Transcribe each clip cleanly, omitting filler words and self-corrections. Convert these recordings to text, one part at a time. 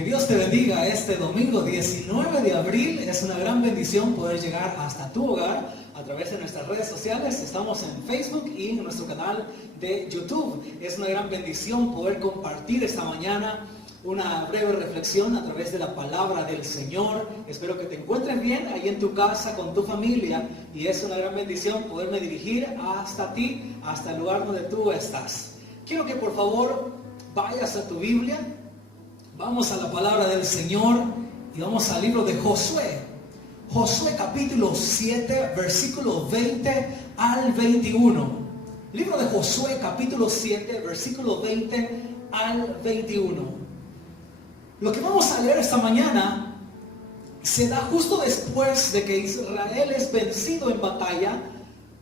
Que Dios te bendiga este domingo 19 de abril. Es una gran bendición poder llegar hasta tu hogar a través de nuestras redes sociales. Estamos en Facebook y en nuestro canal de YouTube. Es una gran bendición poder compartir esta mañana una breve reflexión a través de la palabra del Señor. Espero que te encuentres bien ahí en tu casa con tu familia, y es una gran bendición poderme dirigir hasta ti, hasta el lugar donde tú estás. Quiero que por favor vayas a tu Biblia. Vamos a la palabra del Señor y vamos al libro de Josué. Josué capítulo 7, versículo 20 al 21. Libro de Josué capítulo 7, versículo 20 al 21. Lo que vamos a leer esta mañana se da justo después de que Israel es vencido en batalla,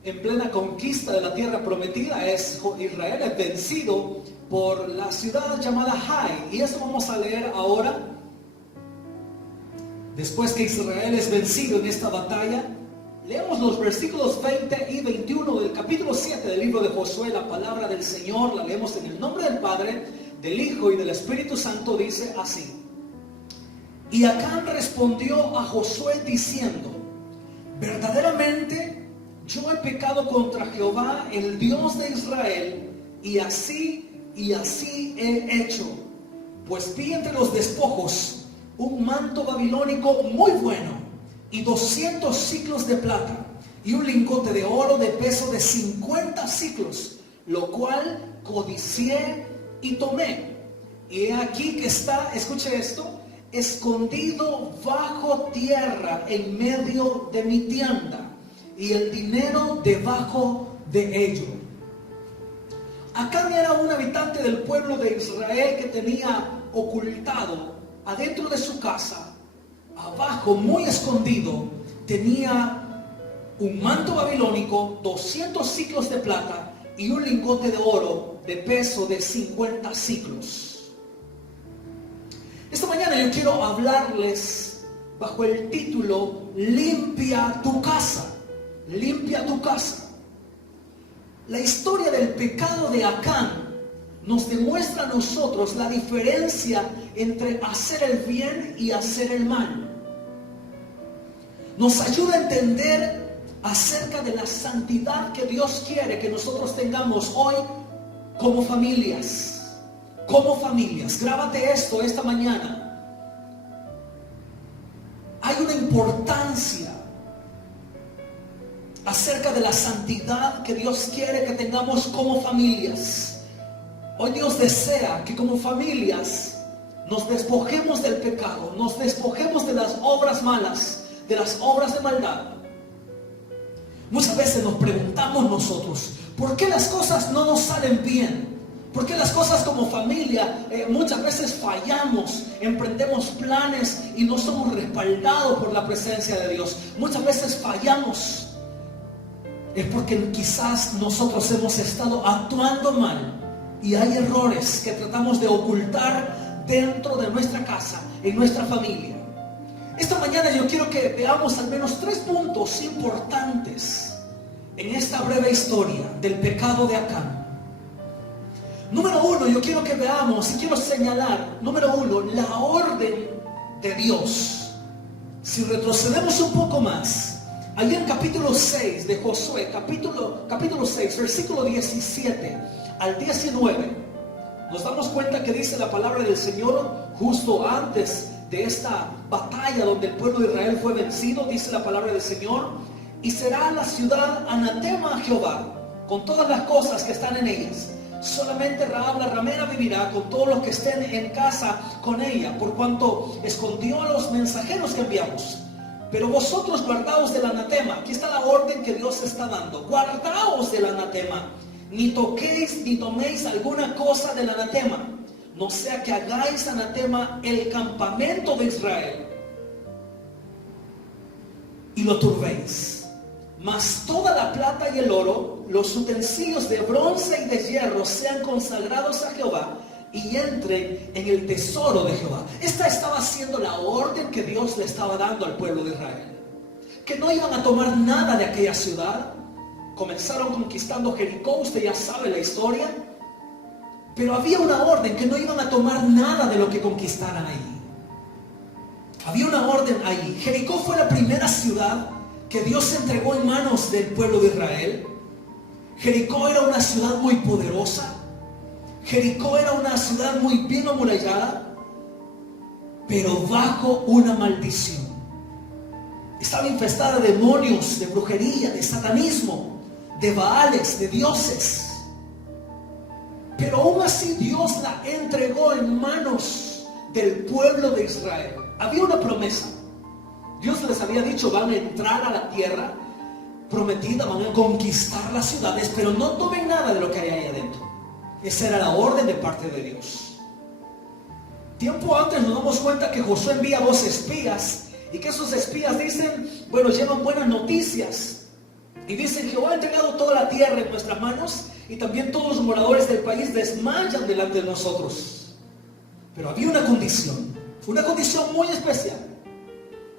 en plena conquista de la tierra prometida. Israel es vencido por la ciudad llamada Hai, y eso vamos a leer ahora. Después que Israel es vencido en esta batalla, leemos los versículos 20 y 21 del capítulo 7 del libro de Josué. La palabra del Señor la leemos en el nombre del Padre, del Hijo y del Espíritu Santo. Dice así: Y Acán respondió a Josué diciendo: verdaderamente yo he pecado contra Jehová, el Dios de Israel, y así he hecho, pues vi entre los despojos un manto babilónico muy bueno, y 200 siclos de plata, y un lingote de oro de peso de 50 siclos, lo cual codicié y tomé. Y he aquí que está, escuche esto, escondido bajo tierra en medio de mi tienda, y el dinero debajo de ello. Acán era un habitante del pueblo de Israel que tenía ocultado adentro de su casa, abajo, muy escondido, tenía un manto babilónico, 200 siclos de plata y un lingote de oro de peso de 50 siclos. Esta mañana yo quiero hablarles bajo el título: limpia tu casa. Limpia tu casa. La historia del pecado de Acán nos demuestra a nosotros la diferencia entre hacer el bien y hacer el mal. Nos ayuda a entender acerca de la santidad que Dios quiere que nosotros tengamos hoy como familias. Como familias. Grábate esto esta mañana. Hay una importancia acerca de la santidad que Dios quiere que tengamos como familias. Hoy Dios desea que como familias nos despojemos del pecado, nos despojemos de las obras malas, de las obras de maldad. Muchas veces nos preguntamos nosotros: ¿por qué las cosas no nos salen bien? ¿Por qué las cosas como familia muchas veces fallamos? Emprendemos planes y no somos respaldados por la presencia de Dios. Muchas veces fallamos. Es porque quizás nosotros hemos estado actuando mal y hay errores que tratamos de ocultar dentro de nuestra casa, en nuestra familia. Esta mañana yo quiero que veamos al menos 3 puntos importantes en esta breve historia del pecado de Acán. Número 1, yo quiero que veamos y quiero señalar, número 1, la orden de Dios. Si retrocedemos un poco más, allí en capítulo 6 de Josué, capítulo 6, versículo 17 al 19, nos damos cuenta que dice la palabra del Señor justo antes de esta batalla donde el pueblo de Israel fue vencido. Dice la palabra del Señor: y será la ciudad anatema a Jehová, con todas las cosas que están en ellas. Solamente Rahab la ramera vivirá, con todos los que estén en casa con ella, por cuanto escondió a los mensajeros que enviamos. Pero vosotros guardaos del anatema. Aquí está la orden que Dios está dando: guardaos del anatema, ni toquéis ni toméis alguna cosa del anatema, no sea que hagáis anatema el campamento de Israel y lo turbéis. Mas toda la plata y el oro, los utensilios de bronce y de hierro sean consagrados a Jehová, y entren en el tesoro de Jehová. Esta estaba siendo la orden que Dios le estaba dando al pueblo de Israel, que no iban a tomar nada de aquella ciudad. Comenzaron conquistando Jericó, usted ya sabe la historia, pero había una orden que no iban a tomar nada de lo que conquistaran ahí. Había una orden ahí. Jericó fue la primera ciudad que Dios entregó en manos del pueblo de Israel. Jericó era una ciudad muy poderosa. Jericó era una ciudad muy bien amurallada, pero bajo una maldición. Estaba infestada de demonios, de brujería, de satanismo, de baales, de dioses. Pero aún así Dios la entregó en manos del pueblo de Israel. Había una promesa. Dios les había dicho: van a entrar a la tierra prometida, van a conquistar las ciudades, pero no tomen nada de lo que hay ahí adentro. Esa era la orden de parte de Dios. Tiempo antes nos damos cuenta que Josué envía 2 espías, y que esos espías dicen, bueno, llevan buenas noticias, y dicen: Jehová ha entregado toda la tierra en nuestras manos, y también todos los moradores del país desmayan delante de nosotros. Pero había una condición muy especial: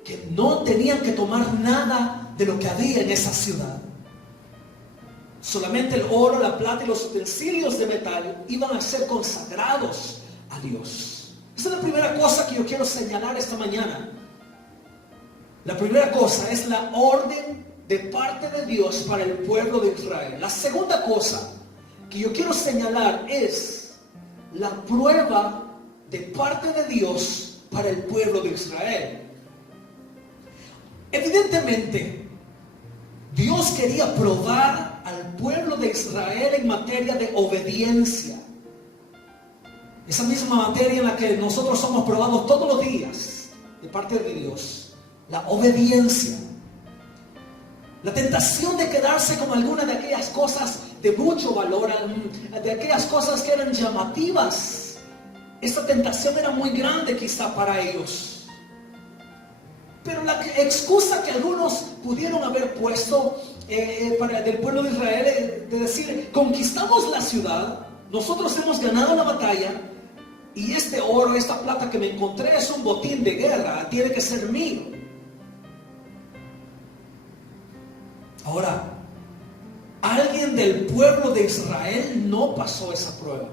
que no tenían que tomar nada de lo que había en esa ciudad. Solamente el oro, la plata y los utensilios de metal iban a ser consagrados a Dios. Esa es la primera cosa que yo quiero señalar esta mañana. La primera cosa es la orden de parte de Dios para el pueblo de Israel. La segunda cosa que yo quiero señalar es la prueba de parte de Dios para el pueblo de Israel. Evidentemente, Dios quería probar al pueblo de Israel en materia de obediencia. Esa misma materia en la que nosotros somos probados todos los días de parte de Dios. La obediencia. La tentación de quedarse con alguna de aquellas cosas de mucho valor, de aquellas cosas que eran llamativas. Esta tentación era muy grande quizá para ellos. Pero la excusa que algunos pudieron haber puesto del pueblo de Israel, de decir: conquistamos la ciudad, nosotros hemos ganado la batalla, y este oro, esta plata que me encontré es un botín de guerra, tiene que ser mío. Ahora, alguien del pueblo de Israel no pasó esa prueba.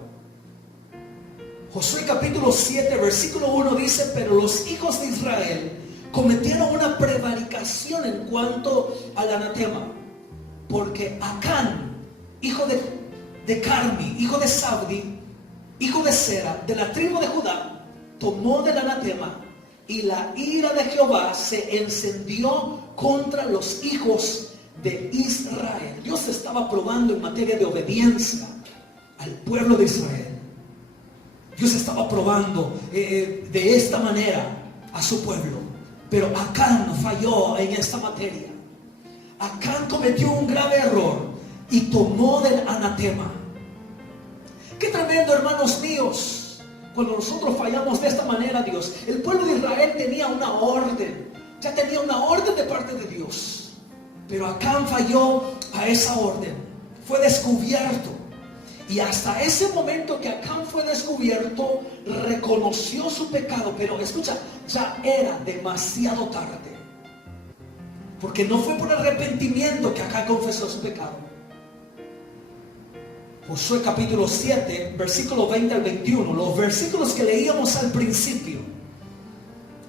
Josué capítulo 7 versículo 1 dice: pero los hijos de Israel cometieron una prevaricación en cuanto al anatema, porque Acán, hijo de Carmi, hijo de Sabdi, hijo de Sera, de la tribu de Judá, tomó del anatema, y la ira de Jehová se encendió contra los hijos de Israel. Dios estaba probando en materia de obediencia al pueblo de Israel. Dios estaba probando de esta manera a su pueblo. Pero Acán falló en esta materia. Acán cometió un grave error y tomó del anatema. Qué tremendo, hermanos míos, cuando nosotros fallamos de esta manera a Dios. El pueblo de Israel tenía una orden, ya tenía una orden de parte de Dios, pero Acán falló a esa orden, fue descubierto. Y hasta ese momento que Acán fue descubierto, reconoció su pecado. Pero escucha, ya era demasiado tarde. Porque no fue por arrepentimiento que Acán confesó su pecado. Josué capítulo 7, versículo 20 al 21, los versículos que leíamos al principio.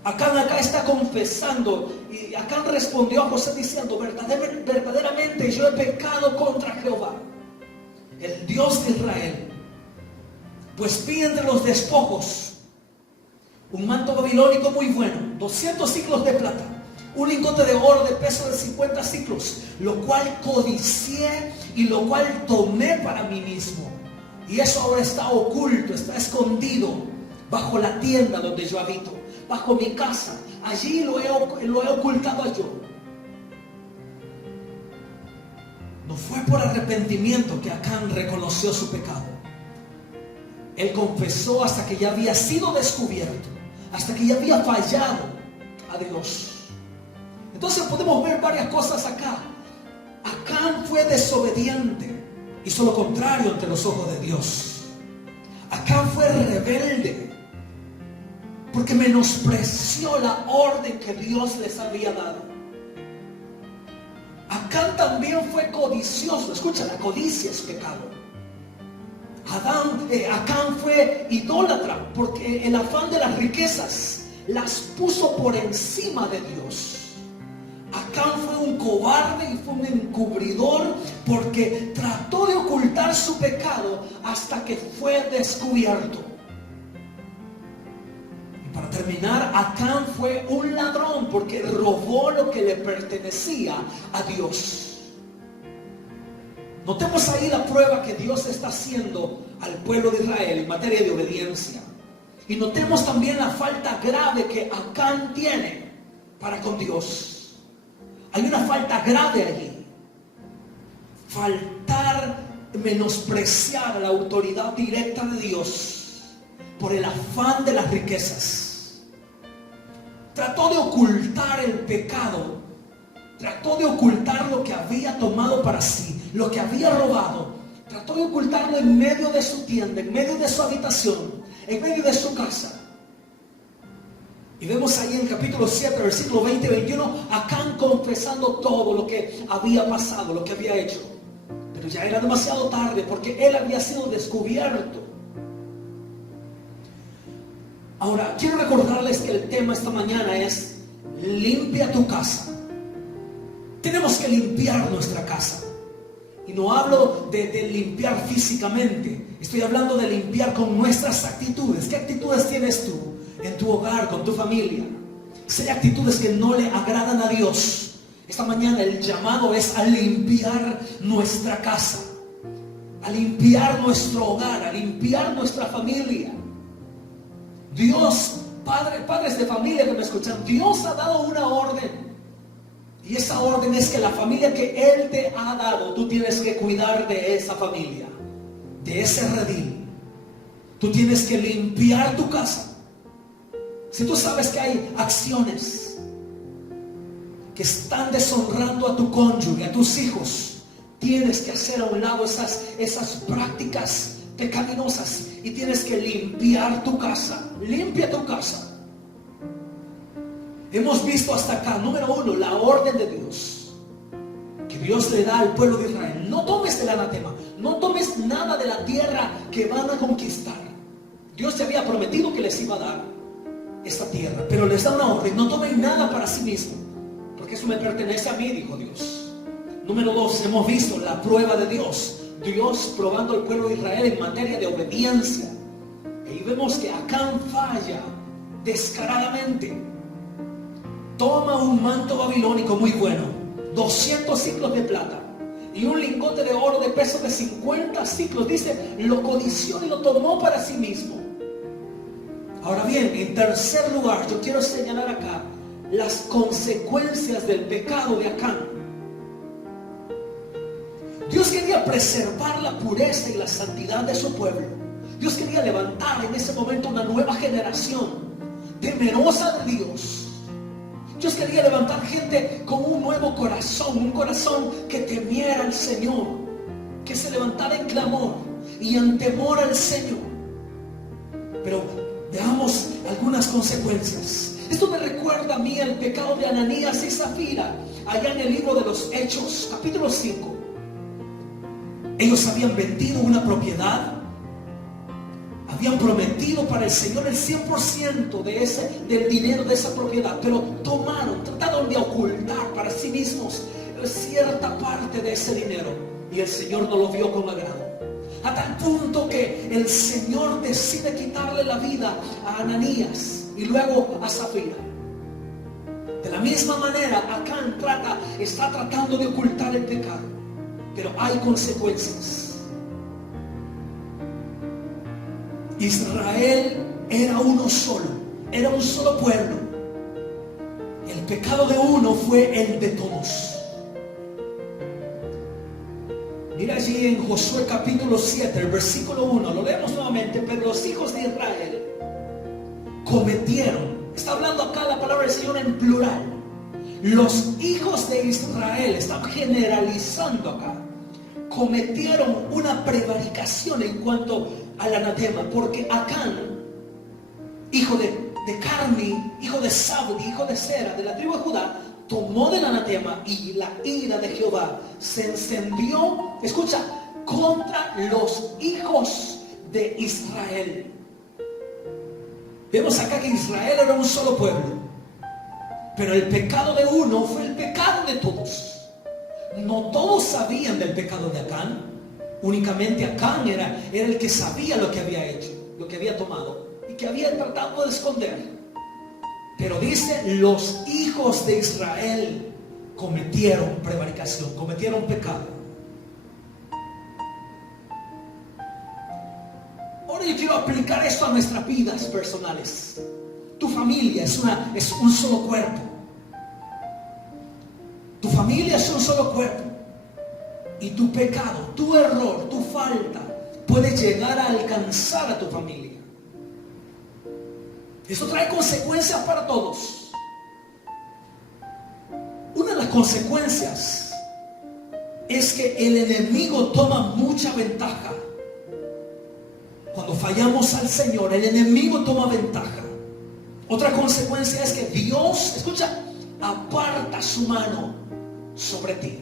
Acán acá está confesando, y Acán respondió a Josué diciendo: verdaderamente yo he pecado contra Jehová, el Dios de Israel, pues vi entre los despojos un manto babilónico muy bueno, 200 ciclos de plata, un lingote de oro de peso de 50 ciclos, lo cual codicié y lo cual tomé para mí mismo. Y eso ahora está oculto, está escondido bajo la tienda donde yo habito, bajo mi casa. Allí lo he ocultado yo. No fue por arrepentimiento que Acán reconoció su pecado. Él confesó hasta que ya había sido descubierto, hasta que ya había fallado a Dios. Entonces podemos ver varias cosas acá. Acán fue desobediente, hizo lo contrario ante los ojos de Dios. Acán fue rebelde, porque menospreció la orden que Dios les había dado. Acán también fue codicioso. Escucha, la codicia es pecado. Acán fue idólatra, porque el afán de las riquezas las puso por encima de Dios. Acán fue un cobarde y fue un encubridor porque trató de ocultar su pecado hasta que fue descubierto. Y para terminar, Acán fue un ladrón porque robó lo que le pertenecía a Dios. Notemos ahí la prueba que Dios está haciendo al pueblo de Israel en materia de obediencia. Y notemos también la falta grave que Acán tiene para con Dios. Hay una falta grave allí. Menospreciar la autoridad directa de Dios por el afán de las riquezas. Trató de ocultar el pecado. Trató de ocultar lo que había tomado para sí, lo que había robado. Trató de ocultarlo en medio de su tienda, en medio de su habitación, en medio de su casa. Y vemos ahí en el capítulo 7, versículo 20 y 21, Acán confesando todo lo que había pasado, lo que había hecho. Pero ya era demasiado tarde porque él había sido descubierto. Ahora, quiero recordarles que el tema esta mañana es: limpia tu casa. Tenemos que limpiar nuestra casa. Y no hablo de limpiar físicamente. Estoy hablando de limpiar con nuestras actitudes. ¿Qué actitudes tienes tú en tu hogar, con tu familia? Si hay actitudes que no le agradan a Dios, esta mañana el llamado es a limpiar nuestra casa, a limpiar nuestro hogar, a limpiar nuestra familia. Dios, padres de familia que me escuchan, Dios ha dado una orden. Y esa orden es que la familia que Él te ha dado, tú tienes que cuidar de esa familia, de ese redil. Tú tienes que limpiar tu casa. Si tú sabes que hay acciones que están deshonrando a tu cónyuge, a tus hijos, tienes que hacer a un lado esas prácticas pecaminosas y tienes que limpiar tu casa. Limpia tu casa. Hemos visto hasta acá, número 1, la orden de Dios que Dios le da al pueblo de Israel. No tomes el anatema, no tomes nada de la tierra que van a conquistar. Dios te había prometido que les iba a dar esta tierra, pero les da una orden: no tomen nada para sí mismo, porque eso me pertenece a mí, dijo Dios. Número 2, hemos visto la prueba de Dios, Dios probando al pueblo de Israel en materia de obediencia. Y vemos que Acán falla descaradamente. Toma un manto babilónico muy bueno, 200 ciclos de plata y un lingote de oro de peso de 50 ciclos. Dice, lo codició y lo tomó para sí mismo. Ahora bien, en tercer lugar, yo quiero señalar acá las consecuencias del pecado de Acán. Dios quería preservar la pureza y la santidad de su pueblo. Dios quería levantar en ese momento una nueva generación temerosa de Dios. Dios quería levantar gente con un nuevo corazón, un corazón que temiera al Señor, que se levantara en clamor y en temor al Señor. Pero veamos algunas consecuencias. Esto me recuerda a mí el pecado de Ananías y Zafira, allá en el libro de los Hechos, capítulo 5. Ellos habían vendido una propiedad, habían prometido para el Señor el 100% del dinero de esa propiedad, pero trataron de ocultar para sí mismos cierta parte de ese dinero, y el Señor no lo vio con agrado. A tal punto que el Señor decide quitarle la vida a Ananías y luego a Zafira. De la misma manera, Acán está tratando de ocultar el pecado, pero hay consecuencias. Israel era uno solo, era un solo pueblo. El pecado de uno fue el de todos. Mira allí en Josué capítulo 7, el versículo 1, lo leemos nuevamente. Pero los hijos de Israel cometieron, está hablando acá la palabra del Señor en plural. Los hijos de Israel, están generalizando acá, cometieron una prevaricación en cuanto al anatema, porque Acán, hijo de Carmi, hijo de Zabdi, hijo de Sera, de la tribu de Judá, tomó del anatema, y la ira de Jehová se encendió, escucha, contra los hijos de Israel. Vemos acá que Israel era un solo pueblo, pero el pecado de uno fue el pecado de todos. No todos sabían del pecado de Acán. Únicamente Acán era el que sabía lo que había hecho, lo que había tomado y que había tratado de esconder. Pero dice, los hijos de Israel cometieron prevaricación, cometieron pecado. Ahora yo quiero aplicar esto a nuestras vidas personales. Tu familia es un solo cuerpo. Tu familia es un solo cuerpo. Y tu pecado, tu error, tu falta puede llegar a alcanzar a tu familia. Esto trae consecuencias para todos. Una de las consecuencias es que el enemigo toma mucha ventaja. Cuando fallamos al Señor, el enemigo toma ventaja. Otra consecuencia es que Dios, escucha, aparta su mano sobre ti.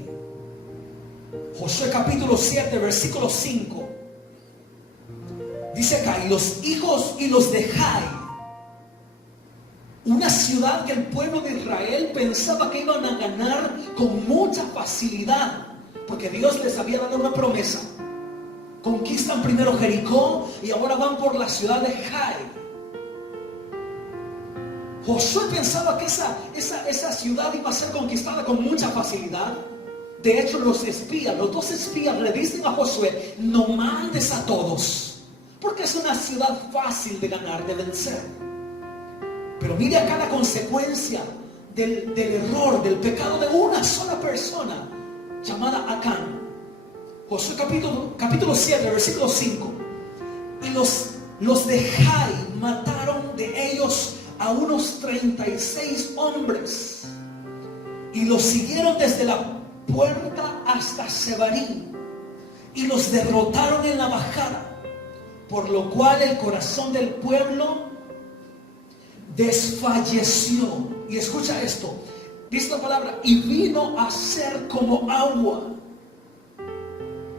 Josué capítulo 7, versículo 5. Dice acá, y los hijos y los de Jai, una ciudad que el pueblo de Israel pensaba que iban a ganar con mucha facilidad, porque Dios les había dado una promesa. Conquistan primero Jericó y ahora van por la ciudad de Jai. Josué pensaba que esa ciudad iba a ser conquistada con mucha facilidad. De hecho, los dos espías le dicen a Josué, no mandes a todos, porque es una ciudad fácil de ganar, de vencer. Pero mire acá la consecuencia del error, del pecado de una sola persona llamada Acán. Josué capítulo 7, versículo 5. Y los de Jai mataron de ellos a unos 36 hombres y los siguieron desde la puerta hasta Sebarim y los derrotaron en la bajada, por lo cual el corazón del pueblo desfalleció. Y escucha esto, dice la palabra, y vino a ser como agua.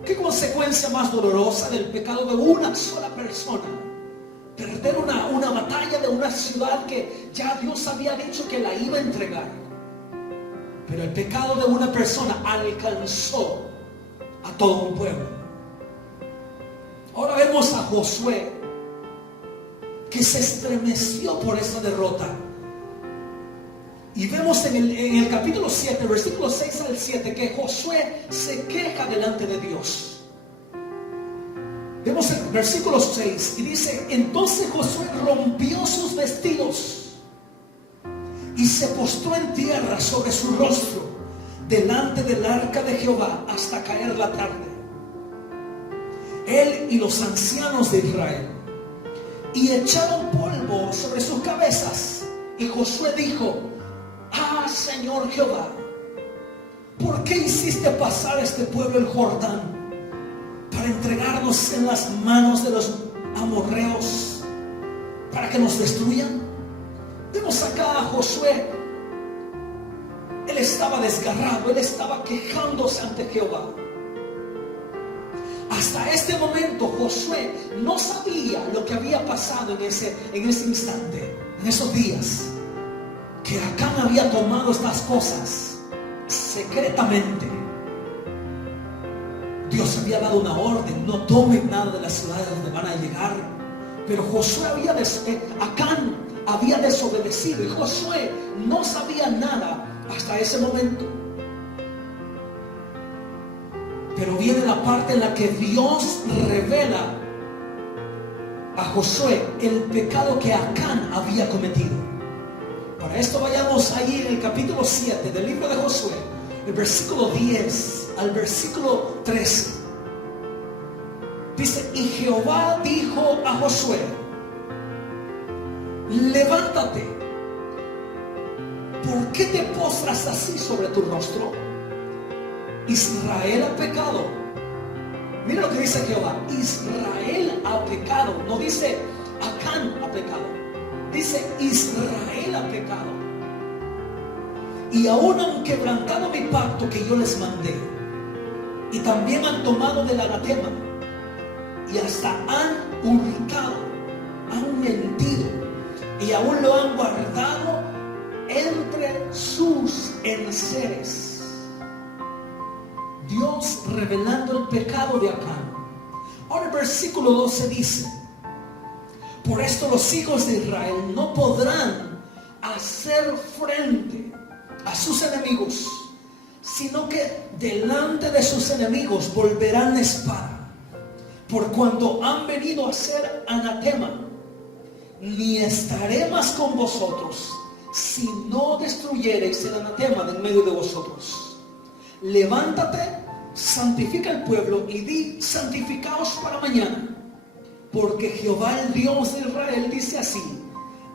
¿Qué consecuencia más dolorosa del pecado de una sola persona? Perder una batalla de una ciudad que ya Dios había dicho que la iba a entregar. Pero el pecado de una persona alcanzó a todo un pueblo. Ahora vemos a Josué que se estremeció por esa derrota. Y vemos en el capítulo 7, versículos 6 al 7, que Josué se queja delante de Dios. Vemos el versículo 6 y dice, entonces Josué rompió sus vestidos y se postró en tierra sobre su rostro delante del arca de Jehová hasta caer la tarde. Él y los ancianos de Israel, y echaron polvo sobre sus cabezas. Y Josué dijo, ah, Señor Jehová, ¿por qué hiciste pasar este pueblo el Jordán para entregarnos en las manos de los amorreos para que nos destruyan? Vemos acá a Josué. Él estaba desgarrado, él estaba quejándose ante Jehová. Hasta este momento Josué no sabía lo que había pasado en ese instante, en esos días, que Acán había tomado estas cosas secretamente. Dios había dado una orden, no tomen nada de las ciudades donde van a llegar. Pero Acán había desobedecido y Josué no sabía nada hasta ese momento. Pero viene la parte en la que Dios revela a Josué el pecado que Acán había cometido. Para esto vayamos ahí en el capítulo 7 del libro de Josué, el versículo 10 al versículo 13. Dice, y Jehová dijo a Josué, levántate, ¿por qué te postras así sobre tu rostro? Israel ha pecado. Mira lo que dice Jehová, Israel ha pecado. No dice Acán ha pecado, dice Israel ha pecado. Y aún han quebrantado mi pacto que yo les mandé, y también han tomado del anatema, y hasta han hurtado, han mentido, aún lo han guardado entre sus enseres. Dios revelando el pecado de Acán. Ahora el versículo 12 dice: por esto los hijos de Israel no podrán hacer frente a sus enemigos, sino que delante de sus enemigos volverán la espada, por cuanto han venido a ser anatema. Ni estaré más con vosotros, si no destruyereis el anatema de en medio de vosotros. Levántate, santifica el pueblo y di: santificaos para mañana, porque Jehová el Dios de Israel dice así: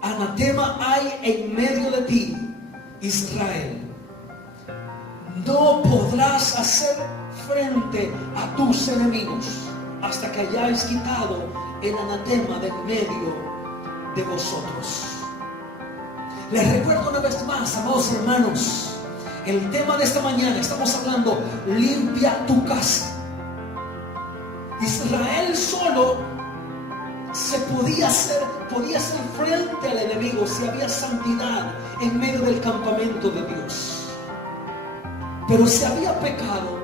anatema hay en medio de ti, Israel. No podrás hacer frente a tus enemigos hasta que hayáis quitado el anatema de en medio de vosotros. Les recuerdo una vez más, amados hermanos, el tema de esta mañana. Estamos hablando: limpia tu casa. Israel solo podía hacer frente al enemigo si había santidad en medio del campamento de Dios. Pero si había pecado,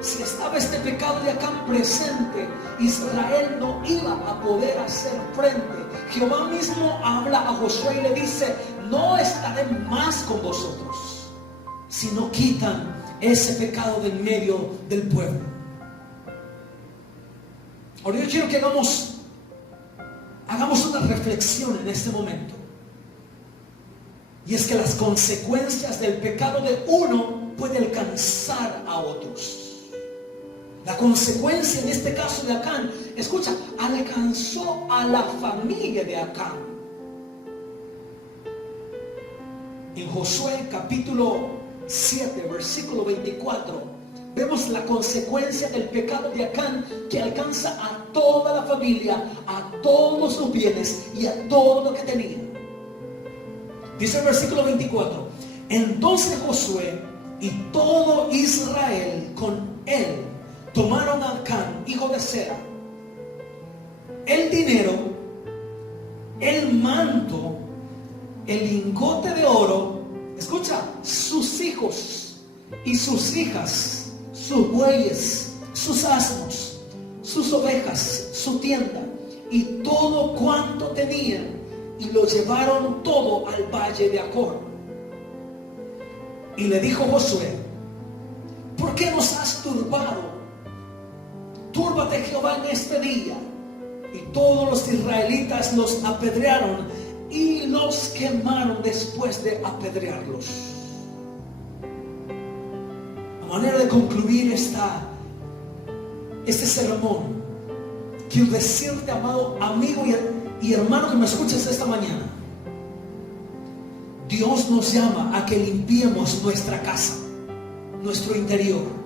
si estaba este pecado de Acán presente, Israel no iba a poder hacer frente. Jehová mismo habla a Josué y le dice: no estaré más con vosotros si no quitan ese pecado del medio del pueblo. Ahora yo quiero que hagamos una reflexión en este momento. Y es que las consecuencias del pecado de uno puede alcanzar a otros. La consecuencia en este caso de Acán, escucha, alcanzó a la familia de Acán. En Josué capítulo 7, versículo 24, vemos la consecuencia del pecado de Acán, que alcanza a toda la familia, a todos los bienes y a todo lo que tenía. Dice el versículo 24: entonces Josué y todo Israel con él tomaron a Acán, hijo de Zera, el dinero, el manto, el lingote de oro, escucha, sus hijos y sus hijas, sus bueyes, sus asnos, sus ovejas, su tienda y todo cuanto tenían, y lo llevaron todo al valle de Acor. Y le dijo Josué: ¿por qué nos has turbado? Túrbate Jehová en este día. Y todos los israelitas los apedrearon y los quemaron después de apedrearlos. A manera de concluir este sermón, quiero decirte, amado amigo y hermano que me escuchas esta mañana, Dios nos llama a que limpiemos nuestra casa, nuestro interior.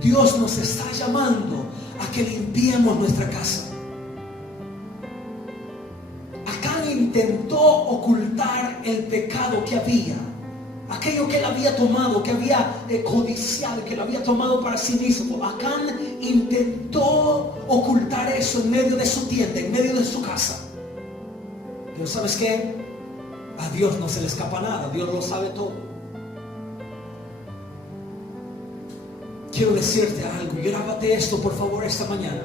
Dios nos está llamando a que limpiemos nuestra casa. Acán intentó ocultar el pecado que había, aquello que él había tomado, que había codiciado, que lo había tomado para sí mismo. Acán intentó ocultar eso en medio de su tienda, en medio de su casa. Pero ¿sabes qué? A Dios no se le escapa nada. Dios lo sabe todo. Quiero decirte algo, y grábate esto por favor esta mañana.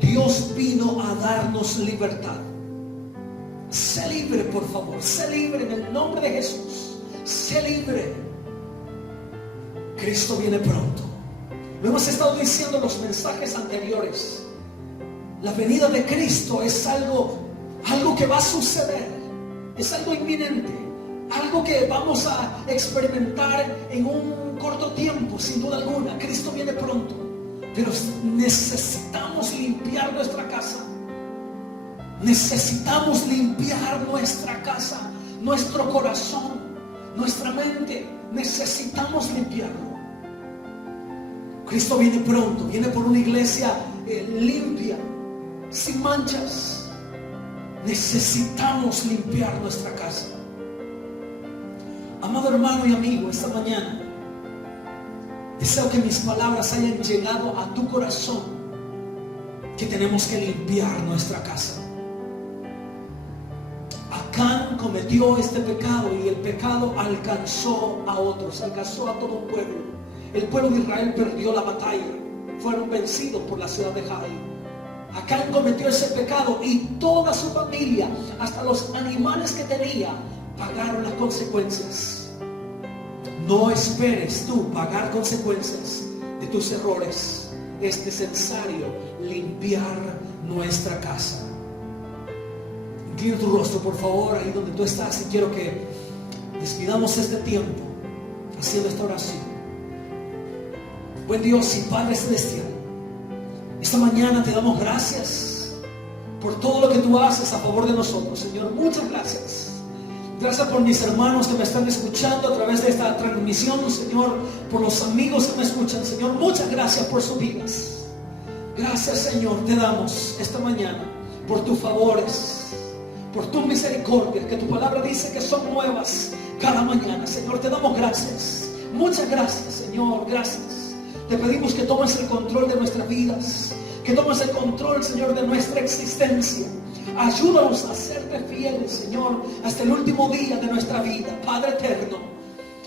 Dios vino a darnos libertad. Sé libre, por favor, sé libre en el nombre de Jesús. Sé libre. Cristo viene pronto. Lo hemos estado diciendo en los mensajes anteriores. La venida de Cristo es algo que va a suceder. Es algo inminente. Algo que vamos a experimentar en un corto tiempo, sin duda alguna. Cristo viene pronto, pero necesitamos limpiar nuestra casa. Necesitamos limpiar nuestra casa, nuestro corazón, nuestra mente. Necesitamos limpiarlo. Cristo viene pronto, viene por una iglesia limpia, sin manchas. Necesitamos limpiar nuestra casa. Amado hermano y amigo, esta mañana deseo que mis palabras hayan llegado a tu corazón, que tenemos que limpiar nuestra casa. cometió este pecado y el pecado alcanzó a otros, alcanzó a todo un pueblo. El pueblo de Israel perdió la batalla, fueron vencidos por la ciudad de Jai. Acán cometió ese pecado y toda su familia, hasta los animales que tenía, pagaron las consecuencias. No esperes tú pagar consecuencias de tus errores. Es necesario limpiar nuestra casa. Inclina tu rostro, por favor, ahí donde tú estás, y quiero que despidamos este tiempo haciendo esta oración. Buen Dios y Padre Celestial, esta mañana te damos gracias por todo lo que tú haces a favor de nosotros, Señor. Muchas gracias. Gracias por mis hermanos que me están escuchando a través de esta transmisión, Señor. Por los amigos que me escuchan, Señor. Muchas gracias por sus vidas. Gracias, Señor, te damos esta mañana por tus favores, por tu misericordia, que tu palabra dice que son nuevas cada mañana. Señor, te damos gracias. Muchas gracias, Señor. Gracias. Te pedimos que tomes el control de nuestras vidas, que tomes el control, Señor, de nuestra existencia. Ayúdanos a serte fieles, Señor, hasta el último día de nuestra vida. Padre eterno,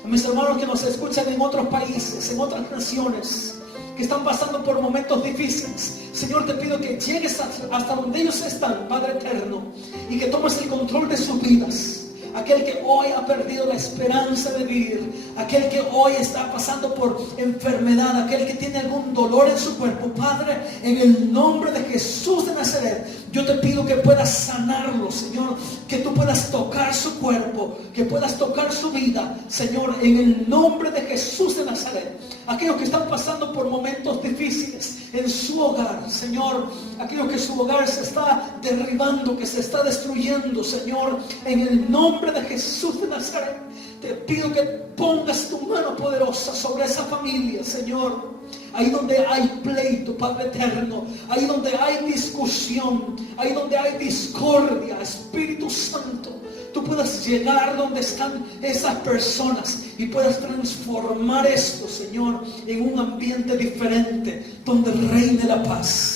a mis hermanos que nos escuchan en otros países, en otras naciones, que están pasando por momentos difíciles, Señor, te pido que llegues hasta donde ellos están, Padre eterno, y que tomes el control de sus vidas. Aquel que hoy ha perdido la esperanza de vivir, aquel que hoy está pasando por enfermedad, aquel que tiene algún dolor en su cuerpo, Padre, en el nombre de Jesús de Nazaret, yo te pido que puedas sanarlo, Señor, que tú puedas tocar su cuerpo, que puedas tocar su vida, Señor, en el nombre de Jesús de Nazaret. Aquellos que están pasando por momentos difíciles en su hogar, Señor, aquellos que su hogar se está derribando, que se está destruyendo, Señor, en el nombre de Jesús de Nazaret, te pido que pongas tu mano poderosa sobre esa familia, Señor. Ahí donde hay pleito, Padre eterno, ahí donde hay discusión, ahí donde hay discordia, Espíritu Santo, tú puedas llegar donde están esas personas y puedas transformar esto, Señor, en un ambiente diferente, donde reine la paz.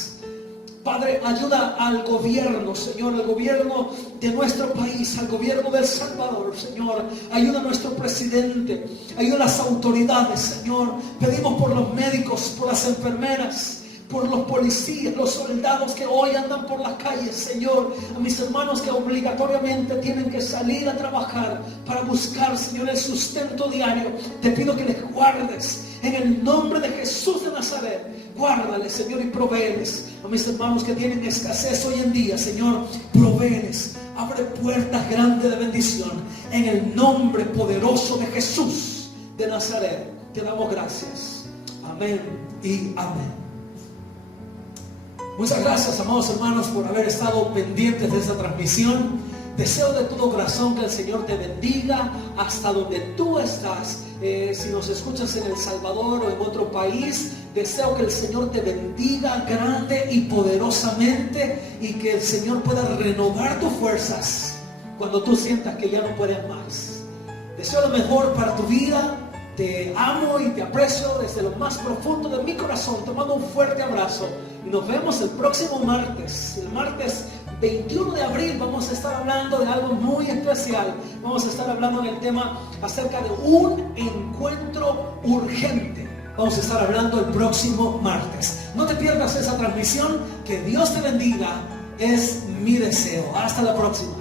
Padre, ayuda al gobierno, Señor, al gobierno de nuestro país, al gobierno de El Salvador, Señor. Ayuda a nuestro presidente, ayuda a las autoridades, Señor. Pedimos por los médicos, por las enfermeras, por los policías, los soldados que hoy andan por las calles, Señor. A mis hermanos que obligatoriamente tienen que salir a trabajar para buscar, Señor, el sustento diario. Te pido que les guardes en el nombre de Jesús de Nazaret. Guárdales, Señor, y provéeles. A mis hermanos que tienen escasez hoy en día, Señor, provéeles. Abre puertas grandes de bendición. En el nombre poderoso de Jesús de Nazaret, te damos gracias. Amén y amén. Muchas gracias, amados hermanos, por haber estado pendientes de esta transmisión. Deseo de todo corazón que el Señor te bendiga hasta donde tú estás. Si nos escuchas en El Salvador o en otro país, deseo que el Señor te bendiga grande y poderosamente, y que el Señor pueda renovar tus fuerzas cuando tú sientas que ya no puedes más. Deseo lo mejor para tu vida. Te amo y te aprecio desde lo más profundo de mi corazón. Te mando un fuerte abrazo y nos vemos el próximo martes. El martes 21 de abril vamos a estar hablando de algo muy especial. Vamos a estar hablando del tema acerca de un encuentro urgente. Vamos a estar hablando el próximo martes. No te pierdas esa transmisión. Que Dios te bendiga. Es mi deseo. Hasta la próxima.